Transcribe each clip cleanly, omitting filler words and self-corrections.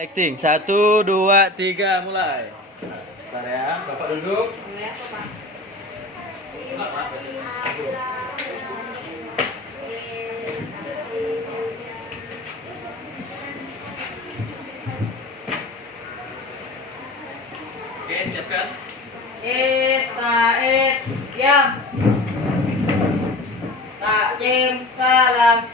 Acting. 1, 2, 3, mulai. Bentar ya, Bapak duduk. Oke, siapkan. Diam. Takjim salam.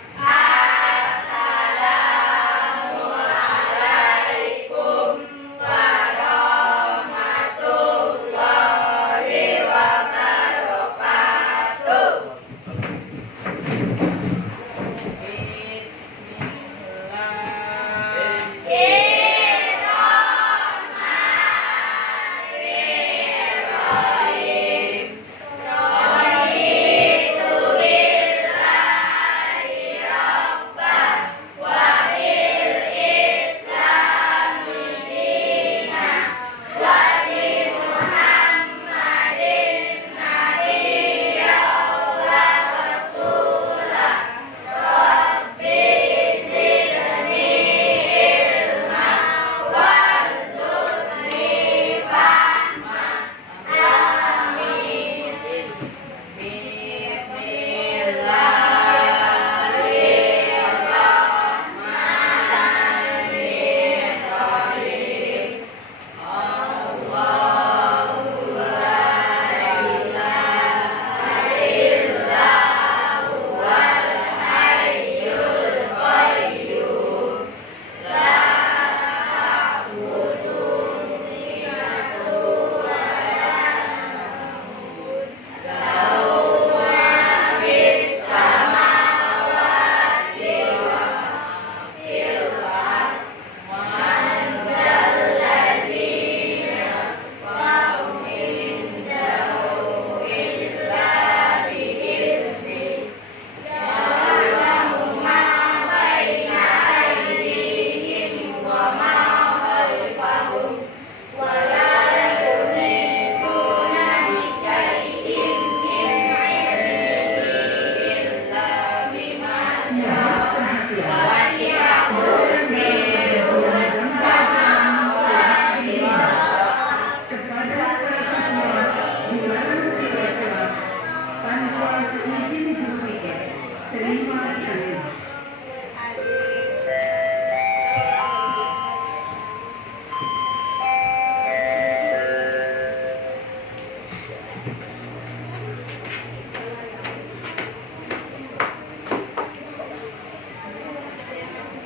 Assalamualaikum warahmatullahi wabarakatuh.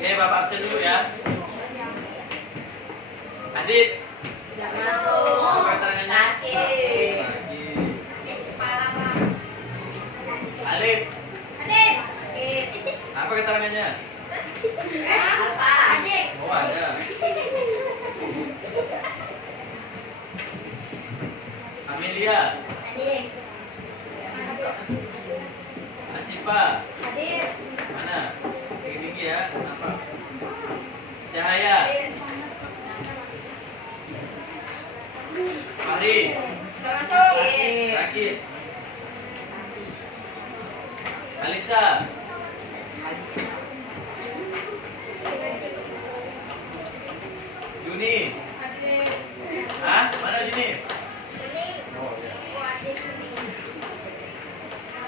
Oke, Bapak absen dulu ya. Adit. Apa keterangannya? Adit. Apa keterangannya? Oh, ada. Amelia. Asifa. Mana? Tinggi ya. Apa? Cahaya. Fahri. Rakib. Alisa. Juni. Hah? Mana Juni? Oh, ya.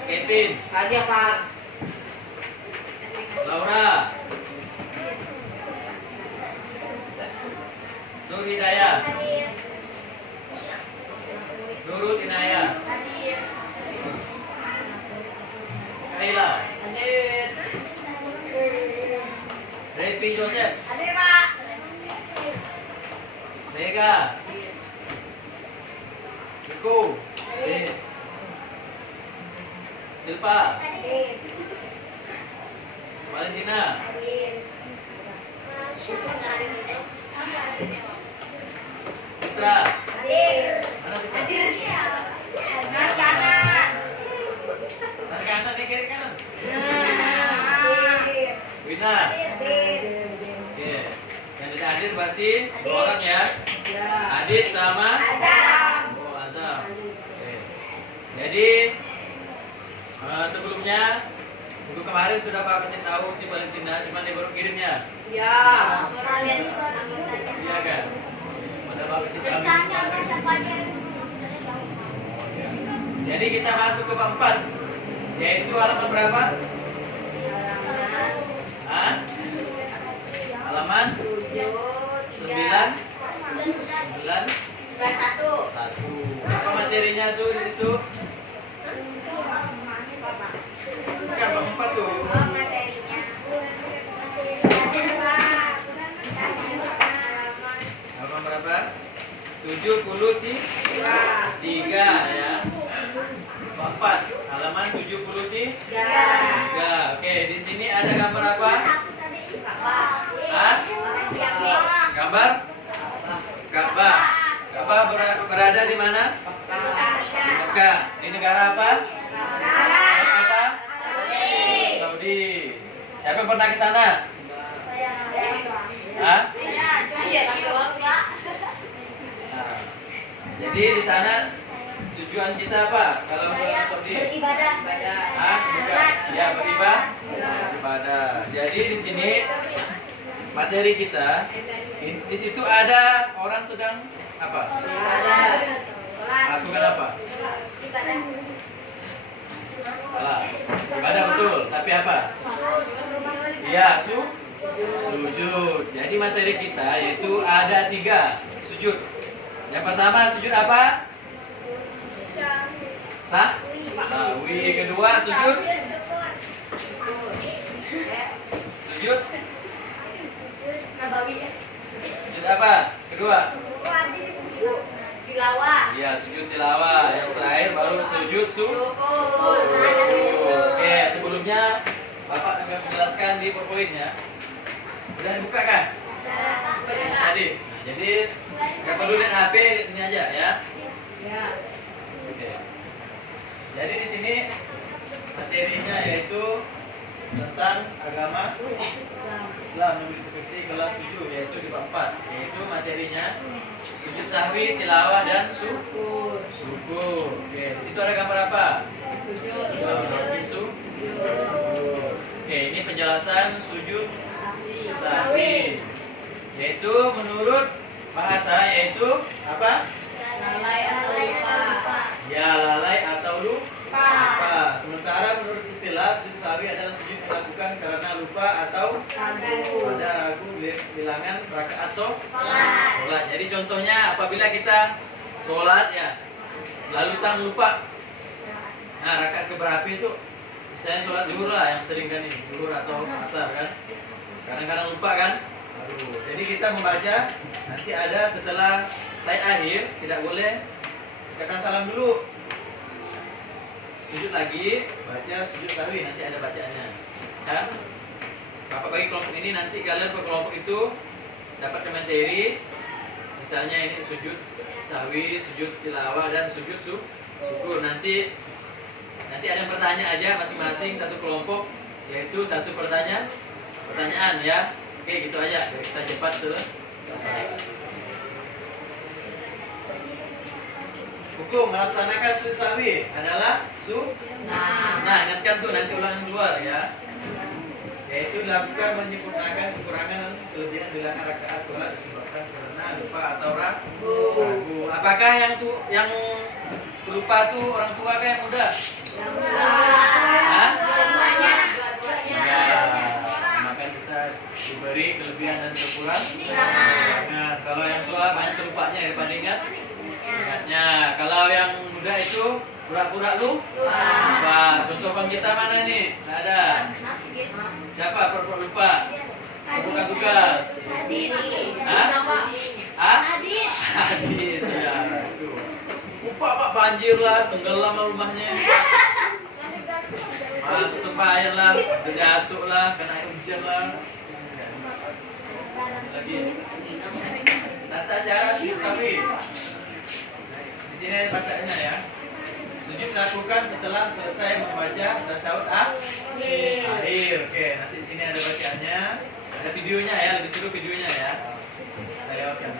Kevin. Hadir Pak. Laura. Nur Hidayah. Nurut Inayah. Kaila. Repi Joseph. Mega. Wiku. Silpa. Valentina. Putra. Mana Putra? Kanan nih, kiri kanan. Wina. Oke. Yang tidak hadir berarti 2 orang ya. Adit sama Oh, Azam. Oke. Jadi sebelumnya untuk kemarin sudah Pak kasih tahu si Valentina, cuma dia baru kirimnya. Ya. Jadi kita masuk ke bab 4, yaitu halaman berapa? Hah? Halaman 9. 9. 1. Apa materinya tuh di situ? Bukan bab 4 tuh. Halaman berapa? 73 ya. Bab 4, halaman 73. Oke, di sini ada gambar apa? Hah? Gambar? Ka'bah. Ka'bah berada di mana? Mekah. Ini negara apa? Apa? Saudi. Siapa yang pernah ke sana? Hah? Nah, jadi di sana tujuan kita apa? Kalau ke Saudi? Hah? Bukan. Ya, beribadah. Jadi di sini materi kita, di situ ada orang sedang apa? Lakukan apa? Salah. Ibadah betul, tapi apa? Ya, sujud. Jadi materi kita yaitu ada 3 sujud. Yang pertama sujud apa? Sahwi. Kedua sujud apa? Kedua. Iya, sujud tilawah. Yang terakhir baru sujud syukur. Oke, sebelumnya Bapak juga menjelaskan di PowerPoint-nya. Udah dibuka kan? Tadi. Nah, jadi nggak perlu lihat HP, ini aja ya. Oke. Jadi di sini materinya yaitu tentang agama Islam yang seperti kelas 7, yaitu di bab 4, yaitu materinya sujud sahwi, tilawah dan syukur. Oke, di situ ada gambar apa? Sujud. Oke, ini penjelasan sujud sahwi. Yaitu menurut bahasa yaitu apa? Ya, lalai atau lupa. Sementara menurut istilah sujud sahwi adalah sujud dilakukan karena lupa atau pada ragu bilangan rakaat sholat. Jadi contohnya apabila kita sholat ya, lalu lupa. Nah, rakaat keberapa itu? Misalnya sholat zuhur lah yang sering kan ini, zuhur atau asar kan. Kadang-kadang lupa kan? Aduh. Jadi kita membaca nanti ada setelah ayat akhir tidak boleh katakan salam dulu. Sujud lagi, baca sujud sahwi, nanti ada bacaannya. Ya. Bapak bagi kelompok ini, nanti kalian per kelompok itu dapat materi. Misalnya ini sujud sahwi, sujud tilawah dan sujud syukur. Nanti ada yang bertanya aja masing-masing satu kelompok, yaitu satu pertanyaan ya. Oke, gitu aja. Biar kita cepat selesai. Hukum melaksanakan sujud sahwi adalah Nah, ingatkan tuh nanti ulangan keluar ya. Yaitu dilakukan menyempurnakan kekurangan kelebihan bilangan rakaat sholat disebabkan karena lupa atau ragu. Apakah yang lupa tuh orang tua kah yang muda? Hah? Ya, maka kita diberi kelebihan dan kekurangan. Kalau yang tua banyak kelupanya daripada ingatnya. Kalau yang muda itu pura-pura lupa. Contoh bang kita mana nih? Nggak ada. Siapa pura-pura lupa? Bukan tugas. Adit. Ya, itu. Lupa pak, banjir lah, tenggelam lah rumahnya. Masuk tempat air lah, terjatuh lah, kena air hujan lah. Lagi. Tata cara sujud sahwi. Di sini ada bacaannya ya. Sujud dilakukan setelah selesai membaca tasyahud akhir. Oke, nanti di sini ada bacaannya, ada videonya ya, lebih seru videonya ya. Kita lewatkan.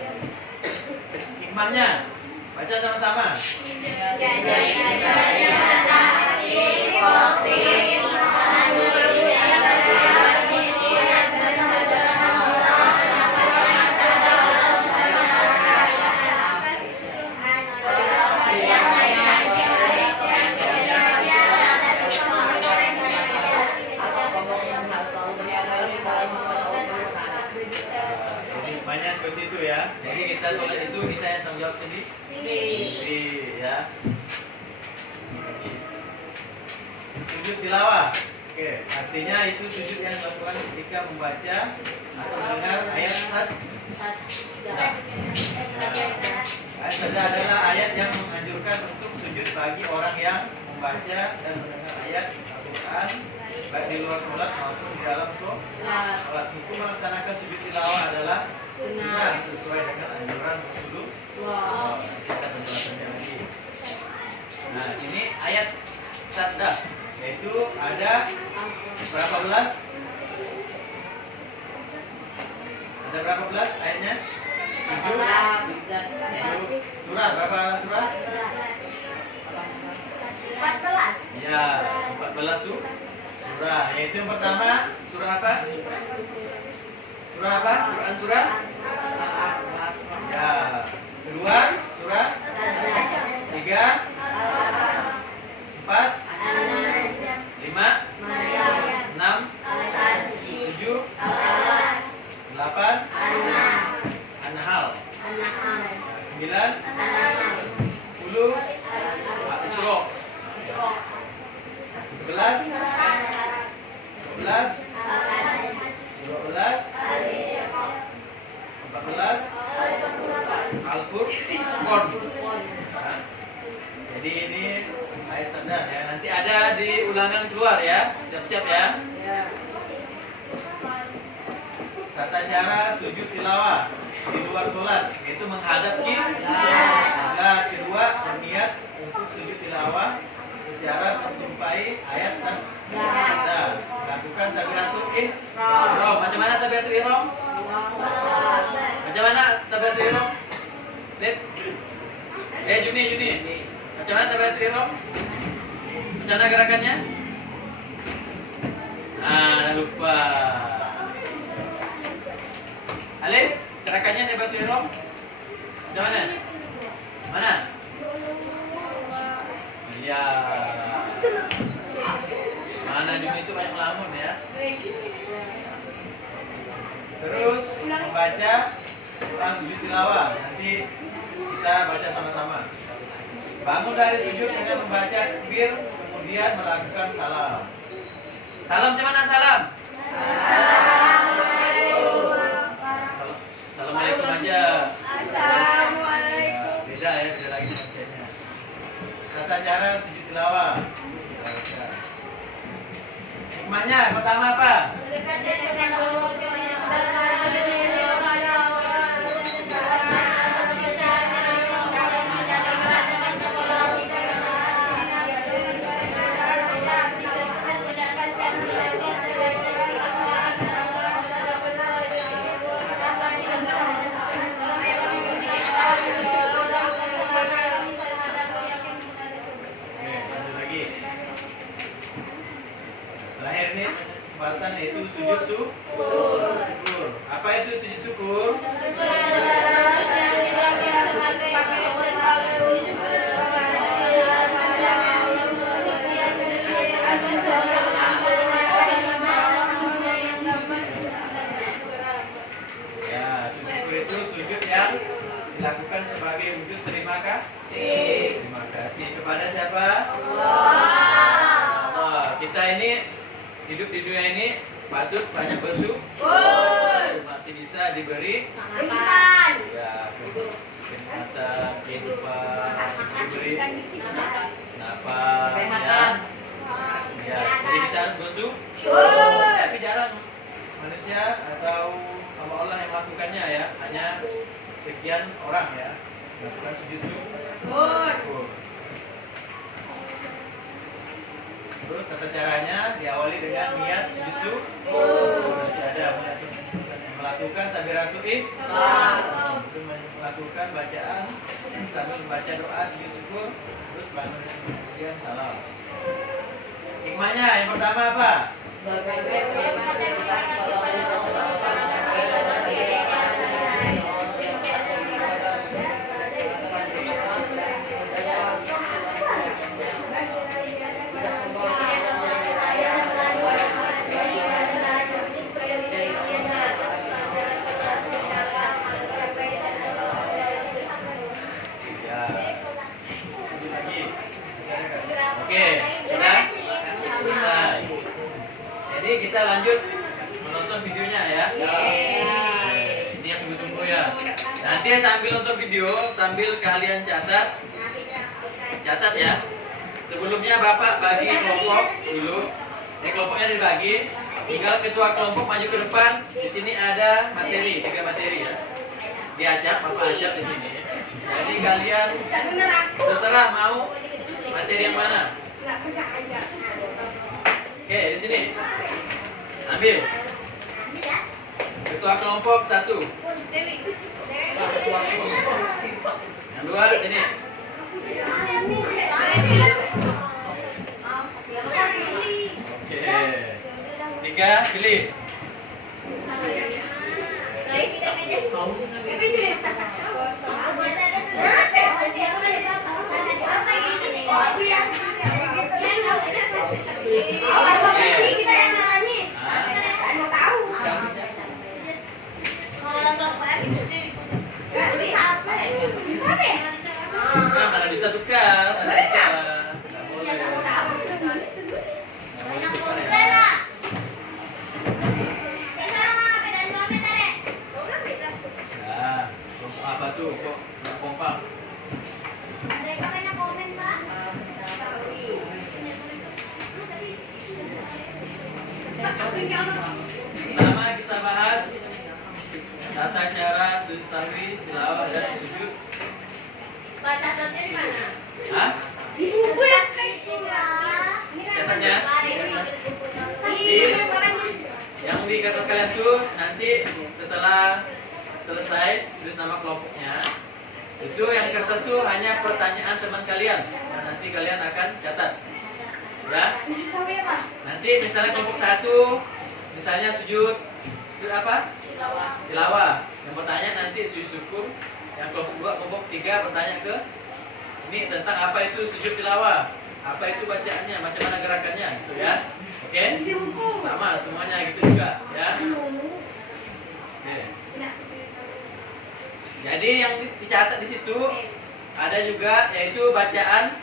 Hikmahnya, baca sama-sama. seperti itu ya. Jadi kita sholat itu kita yang tanggung jawab sendiri. Ya. Sujud tilawah. Oke, artinya itu sujud yang dilakukan ketika membaca atau mendengar ayat sajdah. Ayat sajdah adalah ayat yang menganjurkan untuk sujud bagi orang yang membaca dan mendengar ayat Al-Quran baik di luar sholat maupun di dalam sholat. Hukum melaksanakan sujud tilawah adalah sunnah sesuai dengan anjuran Rasulullah. Kita penjelasannya lagi. Nah, sini ayat sajdah, yaitu ada berapa belas? Ada berapa belas ayatnya? 7 surah. Berapa surah? 14. Ya, 14 surah. Yaitu yang pertama surah apa? Surah apa? Quran surah? Ya. Kedua surah? 3, 4, 5, 6, 7, 8, An-Nahl, 9, 10, Isra, 11, 12, 12, 14, Al-Furqan. Nah, jadi ini ayat sajdah ya. Nanti ada di ulangan keluar ya. Siap-siap ya. Tata cara sujud tilawah di luar sholat, yaitu menghadap kiblat. Kedua, berniat untuk sujud tilawah secara menjumpai ayat sajdah. Lakukan takbiratul ihram. Macam mana takbiratul ihram? Macam mana takbiratul ihram? Lihat. Juni. Macam mana takbiratul ihram? Macam mana gerakannya? Dah lupa. Alif, gerakannya takbiratul ihram. Macam mana? Mana? Iya. Mana Juni itu banyak melamun ya. Terus membaca Quran sujud tilawah. Nanti kita baca sama-sama. Bangun dari sujud dengan membaca takbir, kemudian melakukan salam. Salam macam mana salam? Assalamualaikum aja. Assalamualaikum. Beda ya, beda lagi pengertiannya. Tata cara sujud tilawah. Hikmahnya pertama apa? Terakhir nih pembahasan yaitu sujud syukur. Apa itu sujud syukur? Ya, sujud syukur itu sujud yang dilakukan sebagai wujud terima kasih kepada siapa? Allah. Kita ini hidup di dunia ini patut banyak bersyukur, masih bisa diberi ya kenikmatan kehidupan, diberi napas ya, jadi kita harus bersyukur. Tapi jarang manusia atau hamba Allah yang melakukannya ya, hanya sekian orang ya melakukan sujud syukur. Terus tata caranya diawali dengan niat sujud syukur. Nanti ada niat melakukan takbiratul ihram, melakukan bacaan sambil membaca doa sujud syukur, terus bangun kemudian salam. Hikmahnya yang pertama apa? Ya. Nanti sambil nonton video, sambil kalian catat ya. Sebelumnya Bapak bagi kelompok dulu. Ini kelompoknya dibagi. Tinggal ketua kelompok maju ke depan. Di sini ada materi, 3 materi ya. Diajak, Bapak ajak di sini. Jadi kalian terserah mau materi yang mana. Oke, di sini. Ambil. Ketua kelompok 1. Yang 2 sini. Oke. 3 pilih. Nah, mana bisa tukar? Mana bisa? Nggak boleh. Nggak boleh tukar ya. Nah, kelompok apa tuh? Kok nggak kompak? Pertama kita bahas tata cara sujud sahwi, tilawah dan sujud. Hah? Di buku ya. Catatnya. Yang di kertas kalian tuh nanti setelah selesai tulis nama kelompoknya. Itu yang kertas tuh hanya pertanyaan teman kalian. Nah, nanti kalian akan catat. Ya. Nanti misalnya kelompok 1 misalnya sujud apa? Tilawah. Yang bertanya nanti sujud syukur. Yang kelompok 2, kelompok 3 bertanya ke ini tentang apa itu sujud tilawah, apa itu bacaannya, macam mana gerakannya, gitu ya. Oke? Sama semuanya gitu juga, ya. Oke. Jadi yang dicatat di situ ada juga yaitu bacaan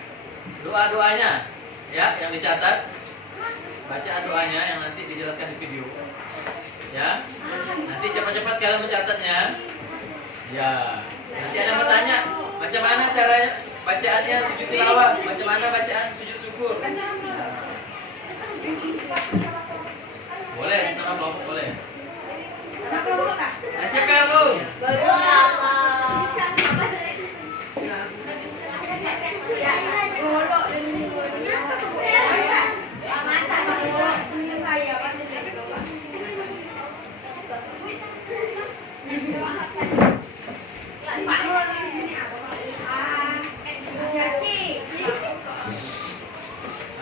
doa-doanya, ya, yang dicatat bacaan doanya yang nanti dijelaskan di video, ya. Nanti cepat-cepat kalian mencatatnya, ya. Nanti ada yang bertanya, macam mana caranya bacaannya sujud tilawah, macam mana bacaan sujud syukur. Boleh, sama kelompok boleh. Siap kan lu?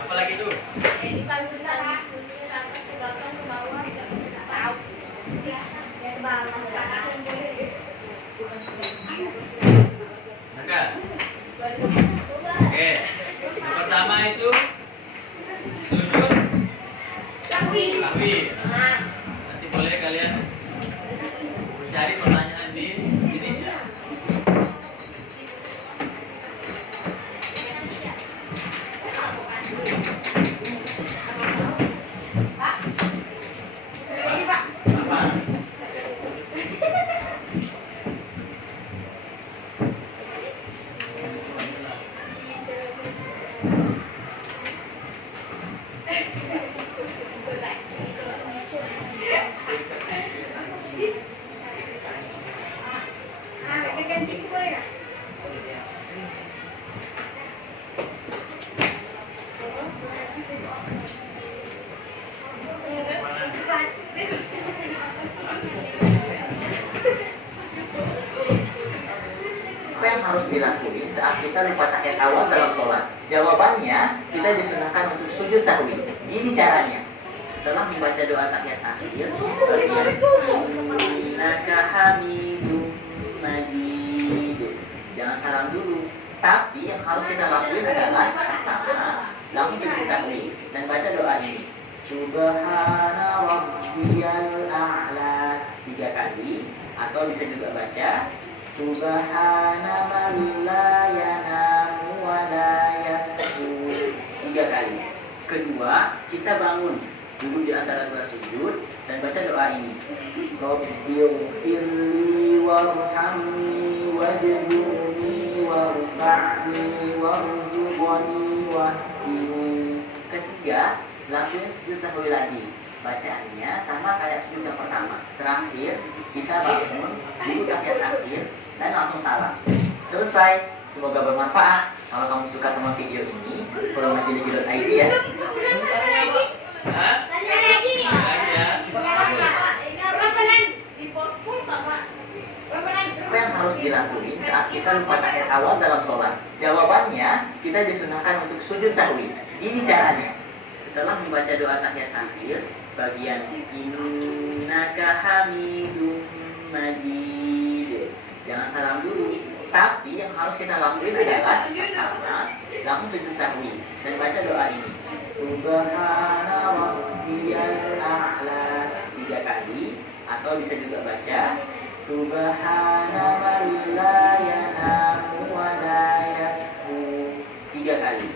Apalagi tuh? Maka. Oke. Yang pertama itu sujud sahwi. Nanti boleh kalian cari pertanyaan di sini ya. Apa yang harus dilakuin saat kita lupa tahiyat awal dalam sholat? Jawabannya, kita disunahkan untuk sujud sahwi. Gini caranya. Setelah membaca doa tahiyat akhir, bagian innaka hamidum majid. Jangan salam dulu. Tapi yang harus kita lakuin adalah pertama, langsung sujud sahwi dan baca doa ini. Subhana rabbiyal a'la 3 kali, atau bisa juga baca Subhana man la yanamu wa la yasjud 3 kali. Kedua, kita bangun duduk di antara 2 sujud, dan baca doa ini. Rabbighfirli warhamni wajburni warfa'ni warzuqni wahdini. Ketiga, lakuin sujud sahwi lagi. Bacaannya sama kayak sujud yang pertama. Terakhir, kita bangun, dulu tahiyat akhir, dan langsung salam. Selesai. Semoga bermanfaat. Kalau kamu suka sama video ini, follow majelighi.id ya. Hah? Lagi ya. Apa yang harus dilakuin saat kita lupa tahiyat awal dalam sholat? Jawabannya, kita disunahkan untuk sujud sahwi. Ini caranya. Setelah membaca doa tahiyat akhir, bagian innaka hamidum majid, jangan salam dulu. Tapi yang harus kita lakuin adalah pertama, langsung sujud sahwi dan baca doa ini. Subhana rabbiyal a'la 3 kali, atau bisa juga baca Subhana man la yanamu wa la yashu 3 kali.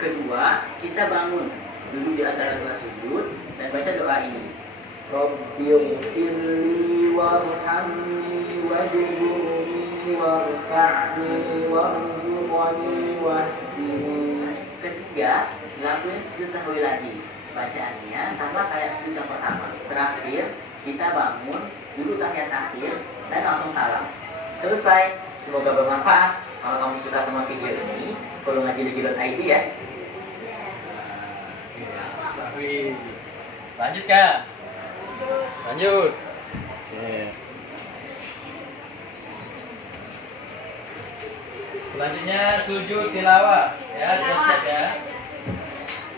Kedua, kita bangun, duduk di antara dua sujud dan baca doa ini. Rabbighfirli warhamni wajburni warfa'ni warzuqni wahdini. Ketiga, lakuin sujud sahwi lagi. Bacaannya sama kayak sujud yang pertama. Terakhir, kita bangun, duduk tahiyat akhir, dan langsung salam. Selesai. Semoga bermanfaat. Kalau kamu suka sama video ini, follow majelighi.id ya. Sahwi. Lanjut Kak. Lanjut. Oke. Selanjutnya sujud tilawah. Ya, siap-siap ya.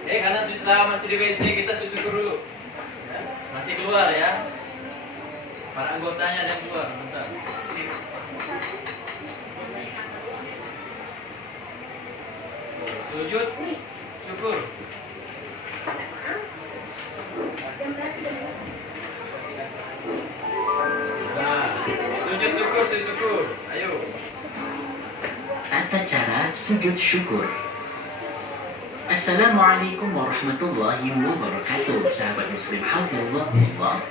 Oke, karena sujud tilawah masih di WC, kita sujud syukur dulu. Ya, masih keluar ya. Para anggotanya ada yang keluar. Bentar. Sujud syukur. Nah, sujud syukur. Ayo. Tata cara sujud syukur. Assalamualaikum warahmatullahi wabarakatuh. Sahabat muslim hafizakumullah.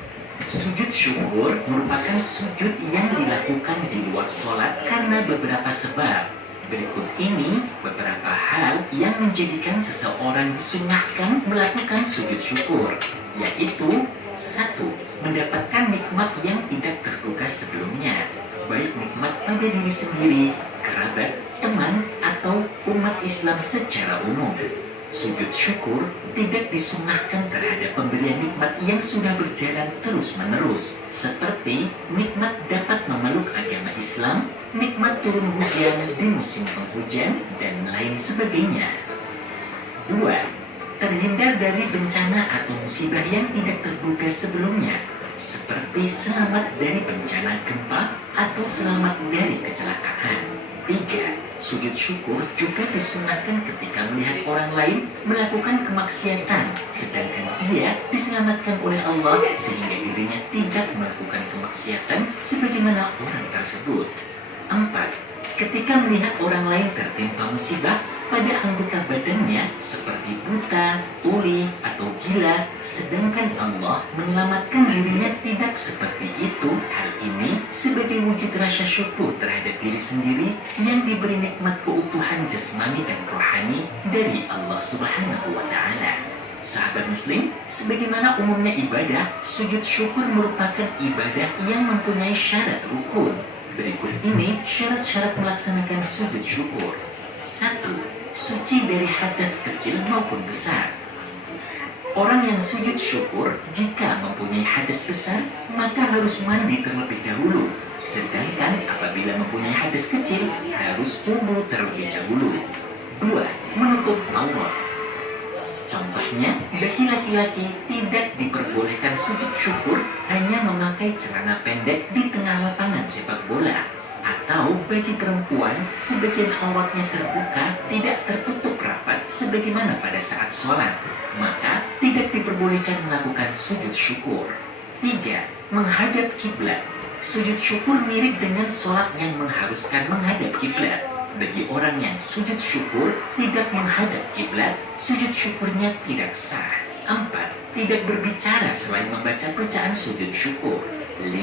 Sujud syukur merupakan sujud yang dilakukan di luar sholat karena beberapa sebab. Berikut ini beberapa hal yang menjadikan seseorang disunahkan melakukan sujud syukur, yaitu 1. Mendapatkan nikmat yang tidak terduga sebelumnya, baik nikmat pada diri sendiri, kerabat, teman, atau umat Islam secara umum. Sujud syukur tidak disunahkan terhadap pemberian nikmat yang sudah berjalan terus-menerus, seperti nikmat dapat memeluk agama Islam, nikmat turun hujan di musim penghujan, dan lain sebagainya. 2. Terhindar dari bencana atau musibah yang tidak terduga sebelumnya, seperti selamat dari bencana gempa atau selamat dari kecelakaan. 3. Sujud syukur juga disunahkan ketika melihat orang lain melakukan kemaksiatan, sedangkan dia diselamatkan oleh Allah sehingga dirinya tidak melakukan kemaksiatan sebagaimana orang tersebut. 4. Ketika melihat orang lain tertimpa musibah pada anggota badannya seperti buta, tuli, atau gila, sedangkan Allah menyelamatkan dirinya tidak seperti itu, hal ini sebagai wujud rasa syukur terhadap diri sendiri yang diberi nikmat keutuhan jasmani dan rohani dari Allah Subhanahu wa Ta'ala. Sahabat muslim, sebagaimana umumnya ibadah, sujud syukur merupakan ibadah yang mempunyai syarat rukun. Berikut ini syarat-syarat melaksanakan sujud syukur. 1. Suci dari hadas kecil maupun besar. Orang yang sujud syukur jika mempunyai hadas besar, maka harus mandi terlebih dahulu. Sedangkan apabila mempunyai hadas kecil, harus wudu terlebih dahulu. 2. Menutup aurat. Contohnya, bagi laki-laki tidak diperbolehkan sujud syukur hanya memakai celana pendek di tengah lapangan sepak bola. Atau bagi perempuan, sebagian auratnya terbuka tidak tertutup rapat sebagaimana pada saat sholat, maka tidak diperbolehkan melakukan sujud syukur. 3. Menghadap kiblat. Sujud syukur mirip dengan sholat yang mengharuskan menghadap kiblat. Bagi orang yang sujud syukur tidak menghadap kiblat, sujud syukurnya tidak sah. 4. tidak berbicara selain membaca bacaan sujud syukur. 5.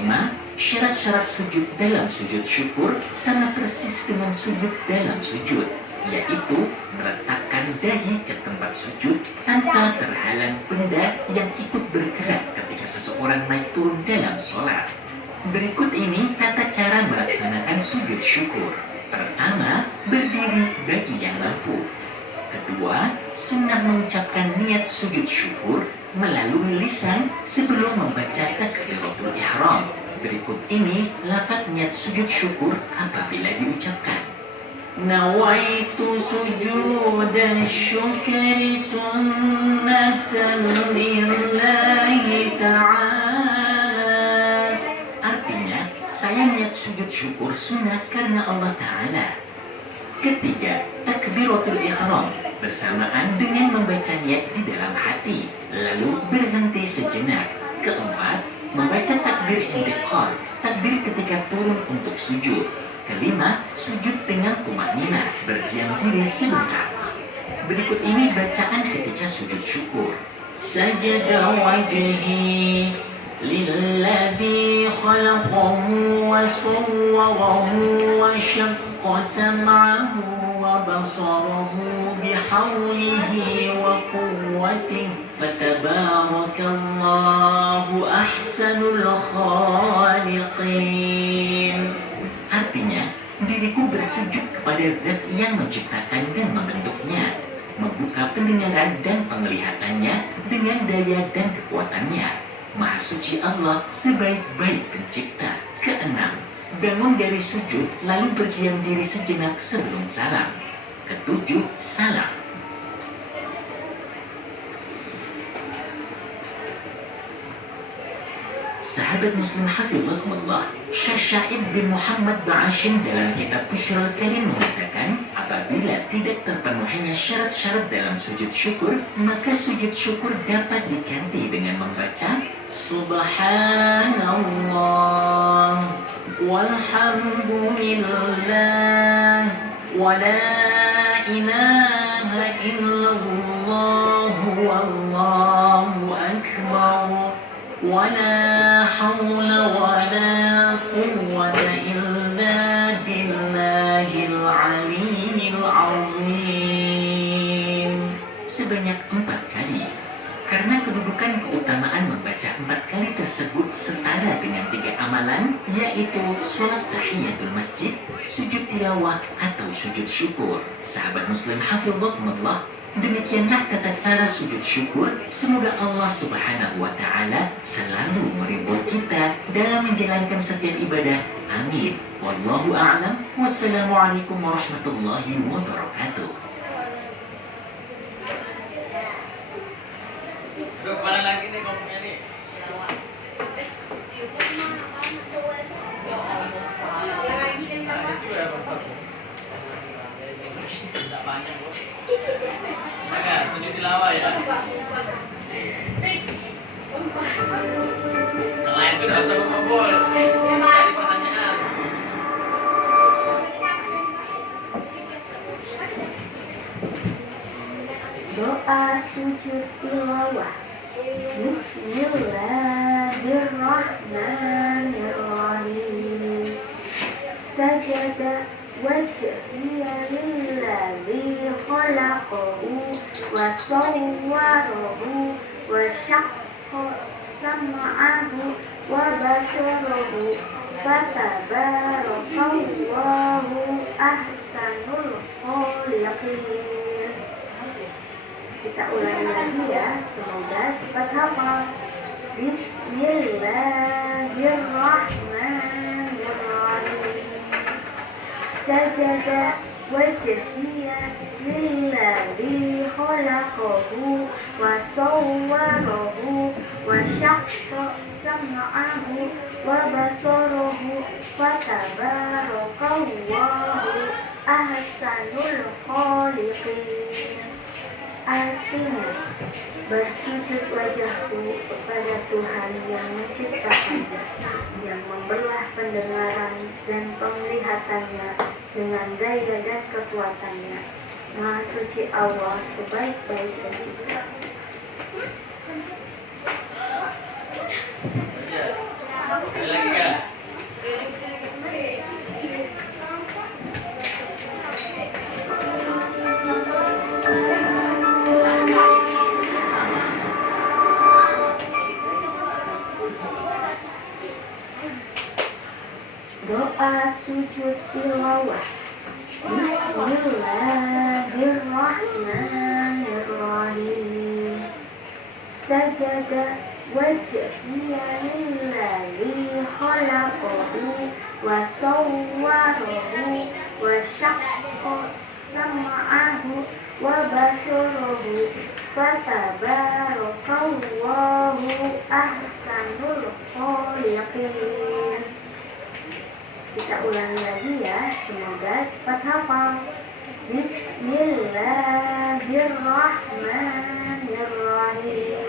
Syarat-syarat sujud dalam sujud syukur sama persis dengan sujud dalam sujud, yaitu meletakkan dahi ke tempat sujud tanpa terhalang benda yang ikut bergerak ketika seseorang naik turun dalam sholat. Berikut ini tata cara melaksanakan sujud syukur. Pertama, berdiri bagi yang mampu. Kedua, sunnah mengucapkan niat sujud syukur melalui lisan sebelum membaca takbiratul ihram. Berikut ini lafaz niat sujud syukur apabila diucapkan. Nawaitu sujudan syukri sunnatan lillahi ta'ala. Artinya, saya niat sujud syukur sunat karena Allah Ta'ala. Ketiga, takbiratul ihram bersamaan dengan membaca niat di dalam hati, lalu berhenti sejenak. Keempat, membaca takbir intiqal, takbir ketika turun untuk sujud. Kelima, sujud dengan tumanina, berdiam diri sebentar. Berikut ini bacaan ketika sujud syukur. Sajada wajhi lilladzi khalaqahu wa sawwarahu wa syaqqa sam'ahu wa basarahu bihawlihi wa quwwatihi fatabarakallahu ahsanul khaliqin. Artinya, diriku bersujud kepada Zat yang menciptakan dan membentuknya, membuka pendengaran dan penglihatannya dengan daya dan kekuatannya. Maha suci Allah sebaik-baik pencipta. Keenam, bangun dari sujud lalu berdiam diri sejenak sebelum salam. Ketujuh, salam. Sahabat Muslim Hafizakumullah, Syekh bin Muhammad Ba'ashim dalam kitab Bushrul Karim mengatakan, apabila tidak terpenuhinya syarat-syarat dalam sujud syukur, maka sujud syukur dapat diganti dengan membaca Subhanallah walhamdulillah wa la ilaha illallah wallahu akbar ولا حول ولا قوة إلا بالله العلي العظيم sebanyak 4 kali. Karena kedudukan keutamaan membaca 4 kali tersebut setara dengan 3 amalan, yaitu sholat tahiyatul masjid, sujud tilawah, atau sujud syukur. Sahabat Muslim Hafizakumullah, demikianlah tata cara sujud syukur. Semoga Allah Subhanahu wa Ta'ala selalu meridhoi kita dalam menjalankan setiap ibadah. Amin. Wallahu a'lam. Wassalamualaikum warahmatullahi wabarakatuh. Aduh, kemana lagi nih ngomongnya nih? Ada juga ya, Pak. Tidak banyak, Bos. Nah, sujud tilawah ya. Yang lain tuh gak usah ngobrol. Cari pertanyaan. Doa sujud tilawah. Bismillahirrahmanirrahim. Sajada wajhiya lilladzi khalaqahu wa sawwarahu wa syaqqa sam'ahu wa basarahu fatabarakallahu ahsanul khaliqin. Kita ulangi lagi ya, semoga cepat hafal. Bismillahirrahmanirrahim. Sajada wajhiya lilladzi khalaqahu wa sawwarahu wa syaqqa sam'ahu wa basarahu fatabarakallahu ahsanul khaliqin. Artinya, bersujud wajahku kepada Tuhan yang menciptakannya, yang membelah pendengaran dan penglihatannya dengan daya dan kekuatannya. Maha suci Allah sebaik-baik pencipta. tilawah. Bismillahirrahmanirrahim. Sajada wajhiya lillazi khalaqahu wa sawwarahu wa syaqqa sam'ahu wa basarahu fatabarakallahu ahsanul khaliqin. Kita ulangi lagi ya, semoga cepat hafal. Bismillahirrahmanirrahim.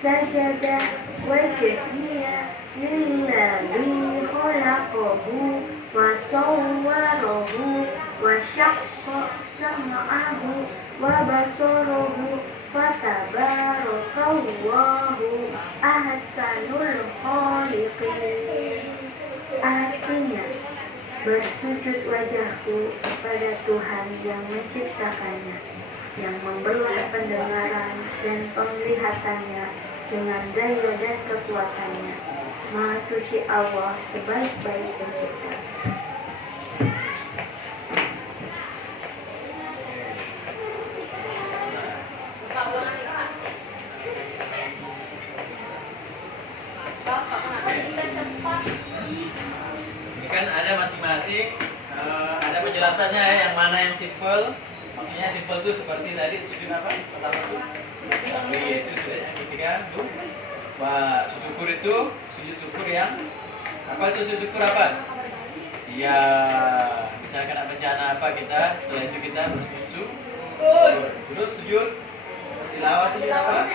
Sajada wajhiya lillazi khalaqahu wa sawwarahu wa syaqqa sam'ahu wa basarahu fatabarakallahu ahsanul khaliqin. Artinya, bersujud wajahku kepada Tuhan yang menciptakannya, yang membelah pendengaran dan penglihatannya dengan daya dan kekuatannya. Maha suci Allah sebaik-baik pencipta. Ini kan ada masing-masing ada penjelasannya ya, yang mana yang simple. Maksudnya simple itu seperti tadi sujud apa? Pertama itu tapi itu sujud yang ketiga tuh. Wah, syukur itu sujud syukur yang apa itu sujud syukur apa? Ya, misalkan ada bencana apa kita, setelah itu kita bersujud syukur. Terus sujud tilawah sujud apa?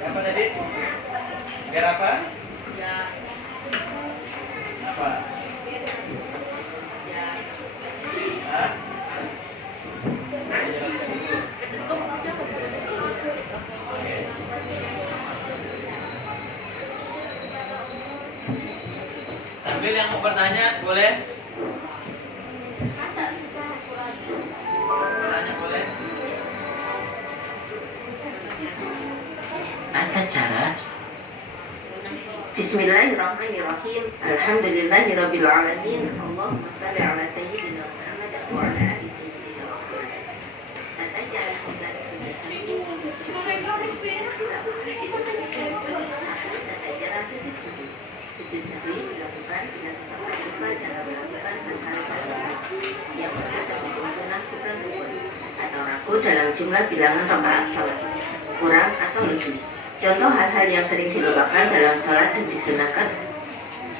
Apa tadi? Biar apa? Apa? Hah? Oke. Sambil yang mau bertanya boleh? Bertanya boleh? Tata cara Bismillahirrahmanirrahim. Alhamdulillahirabbil alamin. Allahumma shalli ala sayyidina Muhammad wa ala ali sayyidina Muhammad. Atajal hudan sujud sahwi dilakukan tidak sampai lupa jangan melakukan hal-hal yang berdasarkan sunnah bukan rukun atau ragu dalam jumlah bilangan rakaat salat kurang atau lebih. Contoh hal-hal yang sering dilupakan dalam sholat dan disunahkan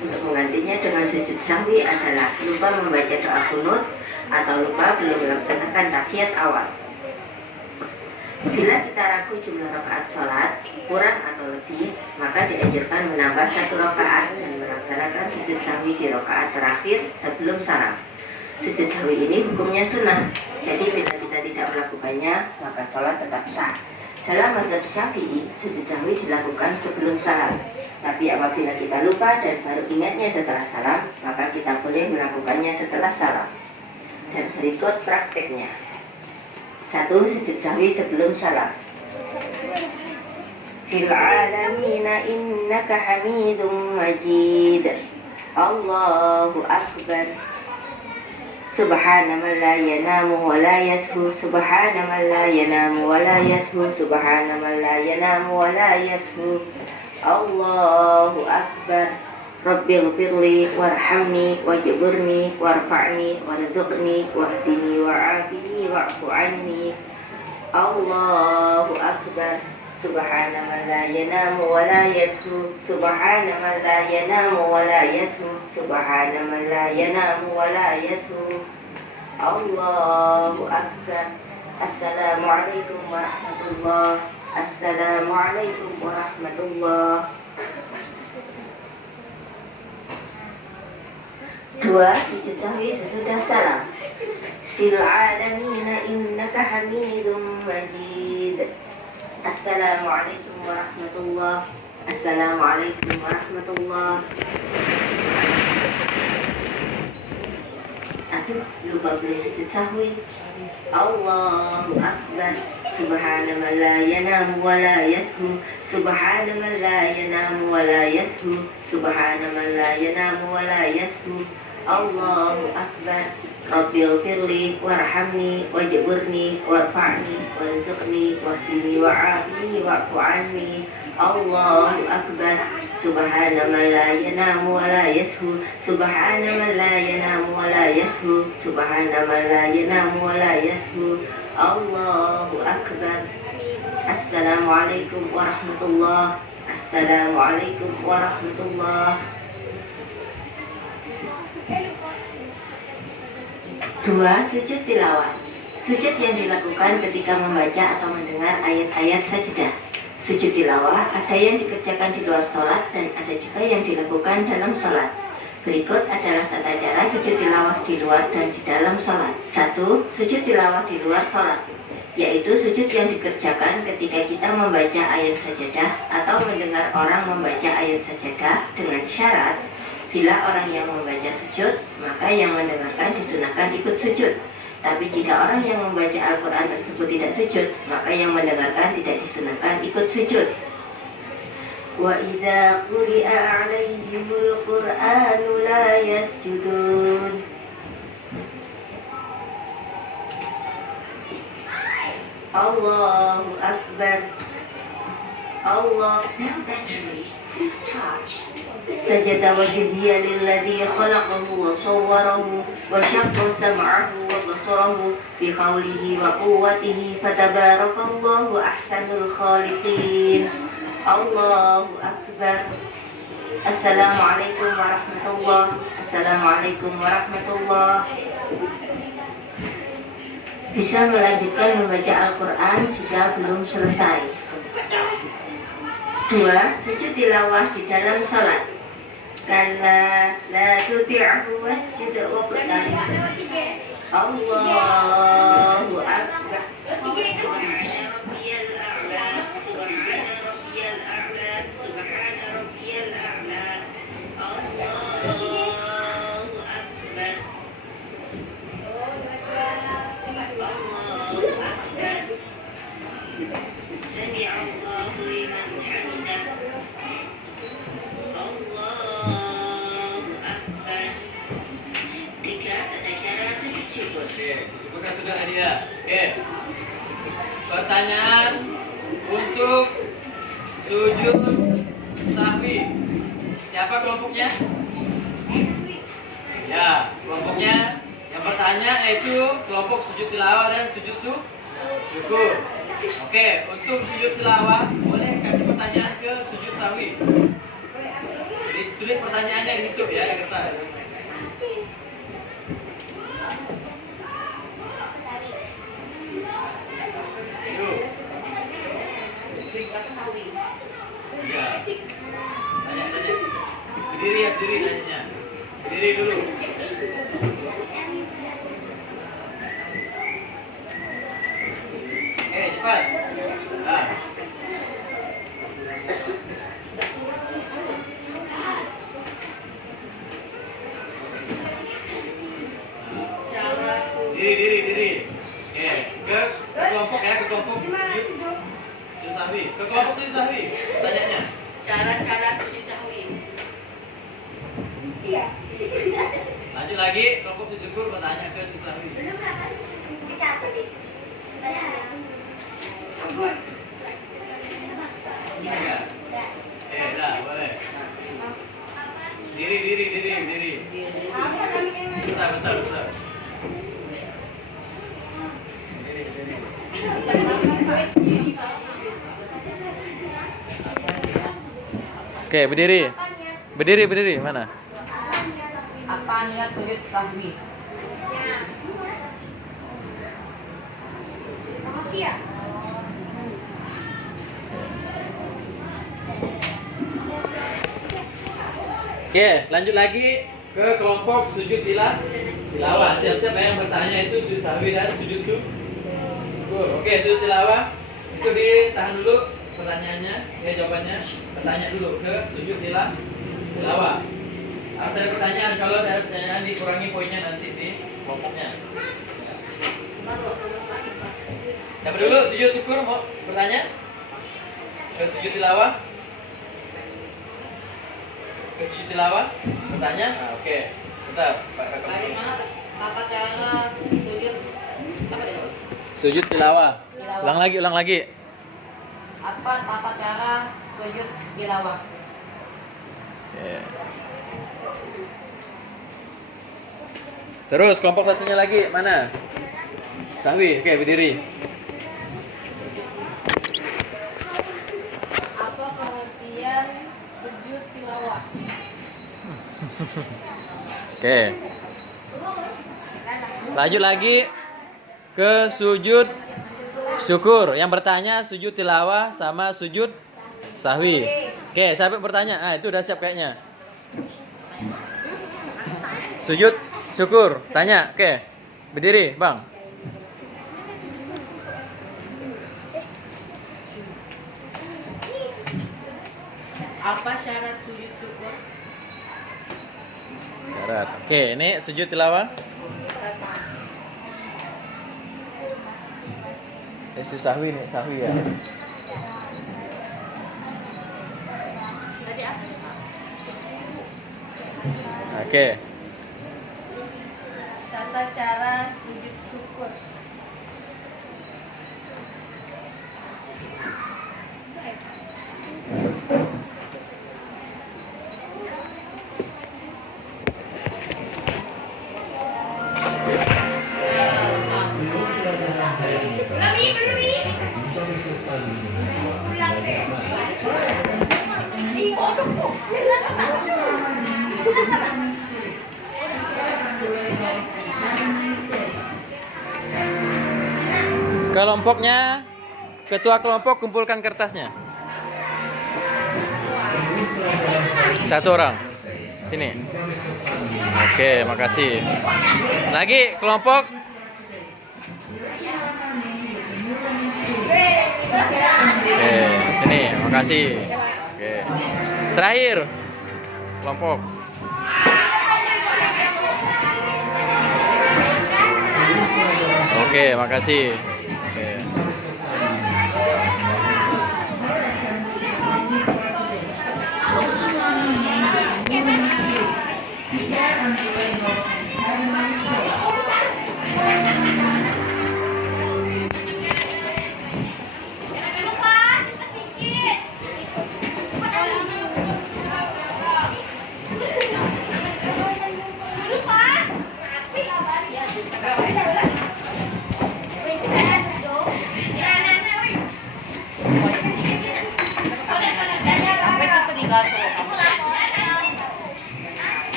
untuk menggantinya dengan sujud sahwi adalah lupa membaca doa kunut atau lupa belum melaksanakan tahiyat awal. Bila kita ragu jumlah rakaat sholat kurang atau lebih, maka dianjurkan menambah 1 rakaat dan melaksanakan sujud sahwi di rakaat terakhir sebelum salam. Sujud sahwi ini hukumnya sunnah, jadi bila kita tidak melakukannya, maka sholat tetap sah. Dalam mazhab Syafi'i, sujud sahwi dilakukan sebelum salam. Tapi apabila kita lupa dan baru ingatnya setelah salam, maka kita boleh melakukannya setelah salam. Dan berikut prakteknya. 1. Sujud sahwi sebelum salam. Fil alamina innaka hamidum majid. Allahu akbar. Subhana man la yanamu wa la yashu. Subhana man la yanamu wa la yashu. Subhana man la yanamu wa la yashu. Allahu akbar. Rabbighfirli warhamni wajburni warfa'ni warzuqni wahdini wa'afini wa'fu anni. Allahu akbar. Subhana man la yanamu wa la yashu. Subhana man la yanamu wa la yashu. Subhana man la yanamu wa la yashu. Allahu akbar. Assalamualaikum warahmatullah. Assalamualaikum warahmatullah. 2. Sujud sahwi sesudah salam. Fil alamina innaka hamidum majid. Assalamualaikum warahmatullah. Assalamualaikum warahmatullah. Aduh, lupa beli sujud sahwi. Allahu akbar. Subhana man la yanamu wa la yashu. Subhana man la yanamu wa la yashu. Subhana man la yanamu wa la yashu. Allahu akbar. Rabbil firli warhamni wajburni warfa'ni warzuqni wahdini wa'afini wa'fu anni. Allahu akbar. Subhana man la yanamu wa la yashu. Subhana man la yanamu wa la yashu. Subhana man la yanamu wa la yashu. Allahu akbar. Assalamualaikum warahmatullah. Assalamualaikum warahmatullah. 2. Sujud tilawah. Sujud yang dilakukan ketika membaca atau mendengar ayat-ayat sajadah. Sujud tilawah ada yang dikerjakan di luar sholat dan ada juga yang dilakukan dalam sholat. Berikut adalah tata cara sujud tilawah di luar dan di dalam sholat. 1. Sujud tilawah di luar sholat, yaitu sujud yang dikerjakan ketika kita membaca ayat sajadah atau mendengar orang membaca ayat sajadah dengan syarat bila orang yang membaca sujud, maka yang mendengarkan disunahkan ikut sujud. Tapi jika orang yang membaca Al-Quran tersebut tidak sujud, maka yang mendengarkan tidak disunahkan ikut sujud. Wa idza quri'a 'alaihimul Qur'anu la yasjudun. Allahu akbar. Allah sajada wajhiya lilladzi khalaqahu wa sawwarahu wa syaqqa sam'ahu wa basarahu bi qawlihi wa quwwatihi fatabarakallahu ahsanul khaliqin. Allahu akbar. Assalamualaikum warahmatullah. Assalamualaikum warahmatullah. Bisa melanjutkan membaca Al-Quran jika belum selesai. 2. Sujud tilawah di dalam sholat. Kalla la tuti'hu wasjud waqtarib. Allahu akbar. Subhana rabbiyal a'la. Subhana rabbiyal a'la. Subhana rabbiyal a'la. Allahu akbar. Allahu akbar. Sami'allahu liman hamidah. Allahu akbar. 3. Tata cara sujud syukur. Oke, syukurkan sudah hadiah. Oke. Pertanyaan untuk sujud sahwi. Siapa kelompoknya? Ya, kelompoknya yang bertanya yaitu kelompok sujud tilawah dan sujud syukur. Oke, untuk sujud tilawah boleh kasih pertanyaan ke sujud sahwi. Jadi tulis pertanyaannya di situ ya, di kertas. Ya. Tanya. Berdiri nanya. Berdiri dulu. Cepat. Ah. Diri. Ke kelompok ya, ke kelompok sujud sahwi. Ke kelompok sujud sahwi. Tanyanya. Cara-cara sujud sahwi. Iya. Lanjut lagi, kelompok sujud syukur bertanya ke sujud sahwi. Dicatat nih. Ya. Dah, boleh. Diri. Bentar. Diri. Oke, berdiri. Mana? Apa niat sujud sahwi? Oke, lanjut lagi ke kelompok sujud tilawah. Siap-siap ya, yang bertanya itu sujud sahwi dan sujud syukur. Oke, sujud tilawah itu ditahan dulu pertanyaannya, jawabannya. Bertanya dulu ke sujud tilawah. Harus ada pertanyaan, kalau ada pertanyaan dikurangi poinnya nanti di kelompoknya. Siapa dulu sujud syukur mau bertanya? Ke sujud tilawah? Ke sujud tilawah? Bertanya? Nah, oke. Bentar, Pak rekam dulu. Bagaimana tata cara sujud apa itu? Sujud tilawah. Tilawah. Ulang lagi. Apa tata cara sujud tilawah? Oke. Terus kelompok satunya lagi mana? Sahwi, oke berdiri. Apa pengertian sujud tilawah? Oke. Lanjut lagi ke sujud syukur. Yang bertanya sujud tilawah sama sujud sahwi. Oke, siapa yang bertanya? Ah, itu udah siap kayaknya. Sujud syukur. Tanya. Oke. Berdiri, Bang. Apa syarat sujud syukur? Syarat. Oke, ini sujud tilawah. Sujud sahwi nih, sahwi ya. Tadi apa? Oke. Tata cara sujud syukur. Kelompoknya, ketua kelompok kumpulkan kertasnya. Satu orang. Sini. Oke, makasih. Lagi kelompok. Oke, sini, makasih. Oke. Terakhir kelompok. Oke, makasih. Oke.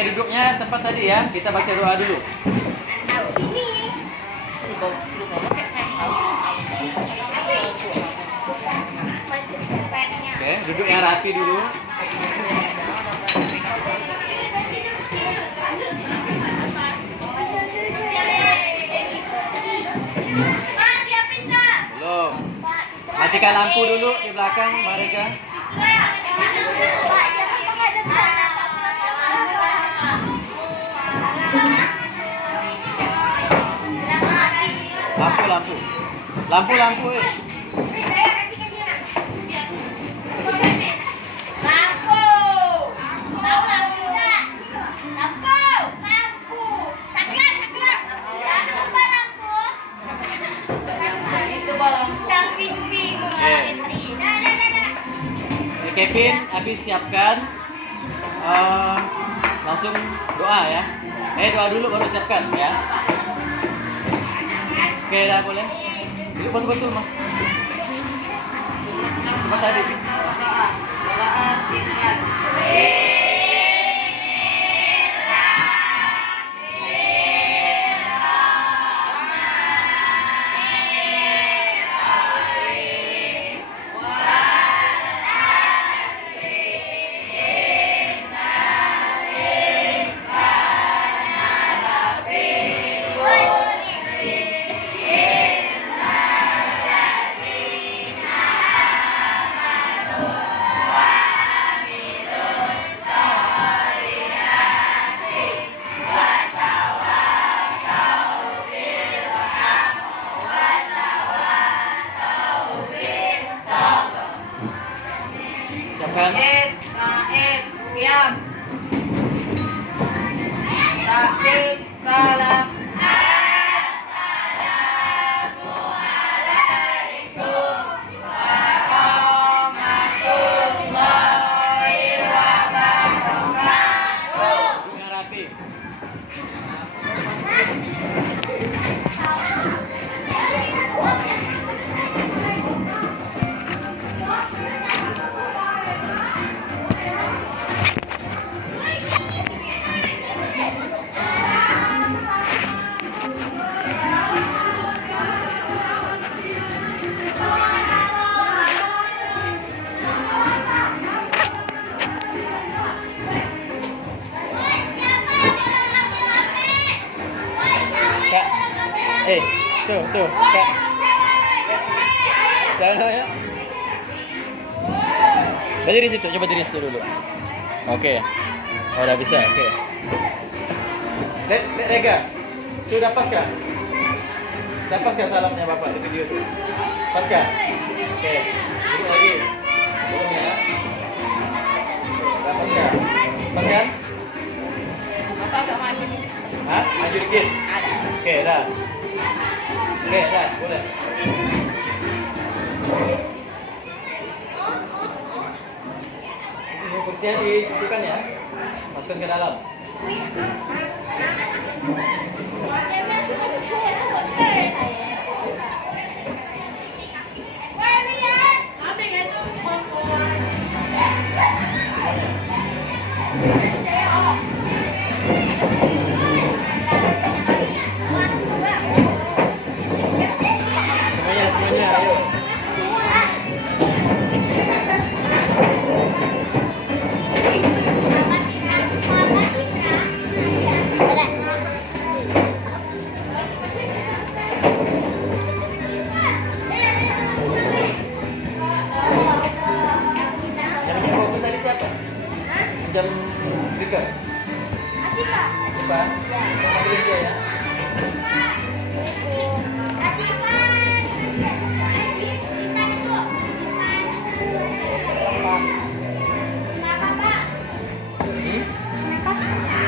Duduknya tempat tadi ya. Kita baca doa dulu. Oke, duduk yang rapi dulu. Belum. Matikan lampu dulu di belakang mereka. Lampu. Kevin, habis siapkan. Langsung doa ya. Doa dulu baru siapkan ya. Oke, dah boleh. Ini betul-betul mas. Apa tadi? Kak, tuh, Kak. Jangan ya. Berdiri situ, coba diri situ dulu. Oke. Oh, udah bisa, oke. Rega, itu udah pas kah? Udah pas kah salamnya Bapak di video itu? Pas kah? Oke, duduk lagi. Belum ya? Udah pas kah? Pas kan? Apa agak maju nih? Hah? Maju dikit? Ada. Oke, dah. Oke, dah, boleh. Ini kursinya dihidupkan ya. Masukkan ke dalam. Semuanya, ayo. Yang bikin fokus tadi siapa? Jam speaker. Asik, Pak. Siapa? Panggilin dia ya.